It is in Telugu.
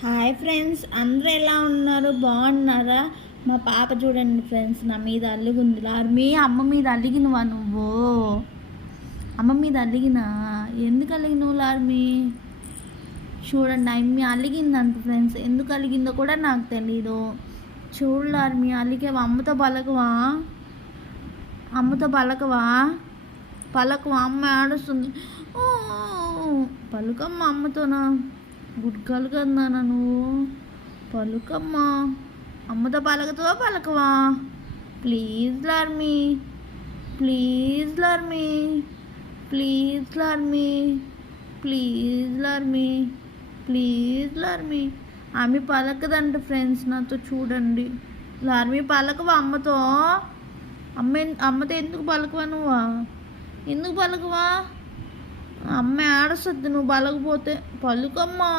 హాయ్ ఫ్రెండ్స్, అందరూ ఎలా ఉన్నారు? బాగున్నారా? మా పాప చూడండి ఫ్రెండ్స్, నా మీద అల్లుగుంది. లార్మీ, అమ్మ మీద అలిగినవా నువ్వు? అమ్మ మీద అలిగినా? ఎందుకు అలిగినవు లార్మీ? చూడండి, అమ్మి అలిగిందంట ఫ్రెండ్స్. ఎందుకు అలిగిందో కూడా నాకు తెలీదు. చూడు లార్మీ, అలిగేవా? అమ్మతో పలకవా? అమ్మతో పలకవా? పలకవా? అమ్మ ఏడుస్తుంది. పలుకమ్మ అమ్మతోనా? గుడ్కలు కదా నువ్వు. పలుకమ్మా. అమ్మతో పలకతావా పలకవా? ప్లీజ్ లార్మీ, ప్లీజ్ లార్మీ, ప్లీజ్ లార్మీ, ప్లీజ్ లార్మీ, ప్లీజ్ లార్మీ. ఆమె పలకదంట ఫ్రెండ్స్ నాతో. చూడండి లార్మీ, పలకవా అమ్మతో? అమ్మతో ఎందుకు పలకవా నువ్వా? ఎందుకు పలకవా? అమ్మ ఏడుస్తుంది నువ్వు పలకపోతే. పలుకమ్మా.